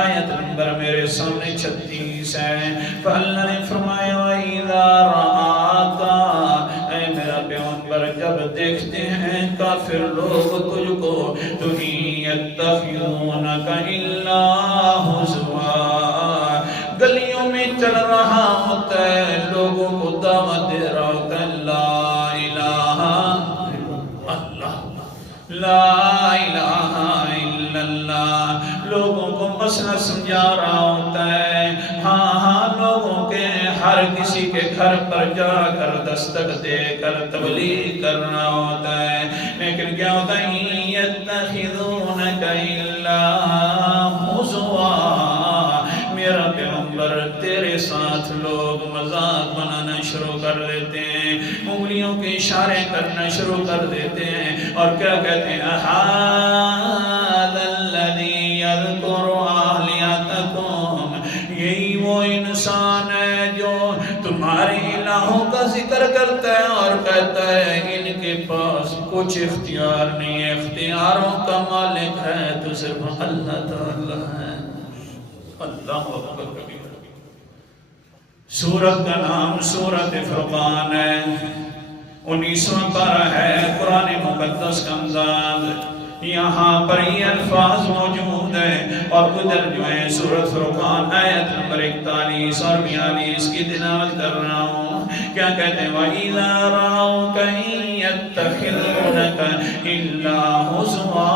آیت نمبر میرے سامنے 36 ہے۔ فاللہ نے فرمایا وَإِذَا رَآكَ، اے میرا پیغمبر جب دیکھتے ہیں کافر لوگ تجھ کو، تُمْ يَتَّخِذُونَكَ إِلَّا هُزُوًا، گلیوں میں چل رہا ہوتا ہے، لوگوں کو دعوت دے رہا ہوتا ہے لا الہ اللہ، لا الہ الا اللہ، لوگوں کو مسئلہ سمجھا رہا ہوتا ہے، ہاں لوگوں کے ہر کسی کے گھر پر جا کر دستک دے کر تبلیغ کر رہا ہوتا ہے، لیکن کیا ہوتا ہے یتخذونک الا ہزوا، میرا پیغمبر تیرے ساتھ لوگ مذاق بنانا شروع کر دیتے ہیں، انگلیوں کے اشارے کرنا شروع کر دیتے ہیں، اور کیا کہتے ہیں هَذَا الَّذِي يَذْكُرُ آلِهَتَكُمْ، یہی وہ انسان ہے جو تمہارے الہوں کا ذکر کرتا ہے اور کہتا ہے ان کے پاس کچھ اختیار نہیں ہے، اختیاروں کا مالک ہے تو صرف اللہ تعالی ہے۔ اللہ اکبر کبیر۔ سورت کا نام سورت فرقان ہے، 19واں پارہ ہے قرآن مقدس کا انداز، یہاں پر یہ الفاظ موجود ہیں، اور ادھر جو ہے سورت فرقان آیت نمبر 41 اور 42 کی تلاوت کر رہا ہوں۔ کیا کہتے ہیں وَإِذَا رَأَوْكَ يَتَّخِذُونَكَ إِلَّا هُزُوًا،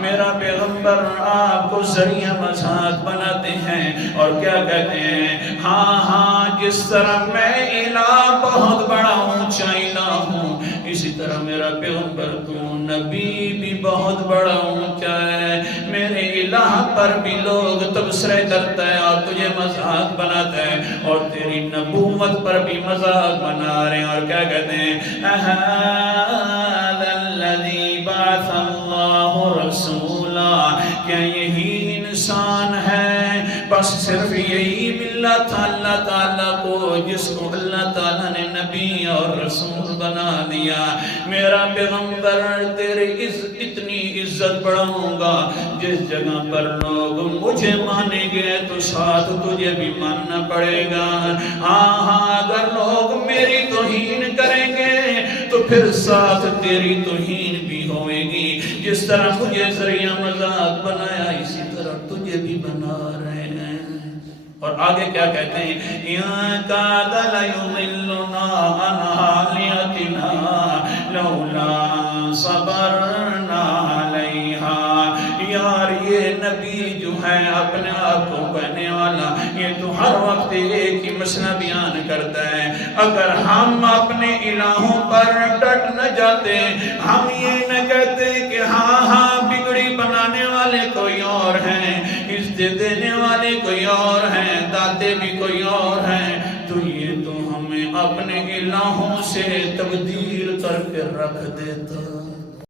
میرا پیغمبر آپ کو ذریعہ مذاق بناتے ہیں، اور کیا کہتے ہیں ہاں جس طرح میں الہ بہت بڑا اونچا الہ ہوں، اسی طرح میرا پیغمبر تو نبی بھی بہت بڑا اونچا ہے، میرے الہ پر بھی لوگ تبصرے کرتا ہے اور تجھے مذاق بناتا ہے، اور تیری نبوت پر بھی مذاق بنا رہے ہیں، اور کیا کہتے ہیں هَذَا الَّذِي بَعَثَ اللَّهُ رَسُولًا، کیا یہی انسان ہے، بس صرف یہی ملت اللہ تعالیٰ کو جس کو اللہ تعالیٰ نے نبی اور رسول بنا دیا، میرا پیغمبر تیرے اتنی عزت بڑھاؤں گا، جس جگہ پر لوگ مجھے مانیں گے تو ساتھ تجھے بھی ماننا پڑے گا، ہاں اگر لوگ میری توہین کریں گے تو پھر ساتھ تیری توہین بھی ہوئے گی، جس طرح مجھے ذریعہ مذاق بنایا اسی طرح تجھے بھی بنا رہے ہیں۔ اور آگے کیا کہتے ہیں اِن کَادَ لَيُضِلُّنَا عَنْ آلِهَتِنَا لَوْلَا صَبَرْنَا عَلَيْهَا، یار یہ نبی جو ہے اپنے آپ کو کہنے والا، یہ تو ہر وقت ایک ہی مسئلہ بیان کرتا ہے، اگر ہم اپنے الہوں پر ڈٹ نہ جاتے، ہم یہ نہ کہتے کہ ہاں بگڑی بنانے والے کوئی اور ہیں، عزت دینے والے کوئی اور ہیں، داتے بھی کوئی اور ہیں، تو یہ تو ہمیں اپنے الہوں سے تبدیل کر کے رکھ دیتا۔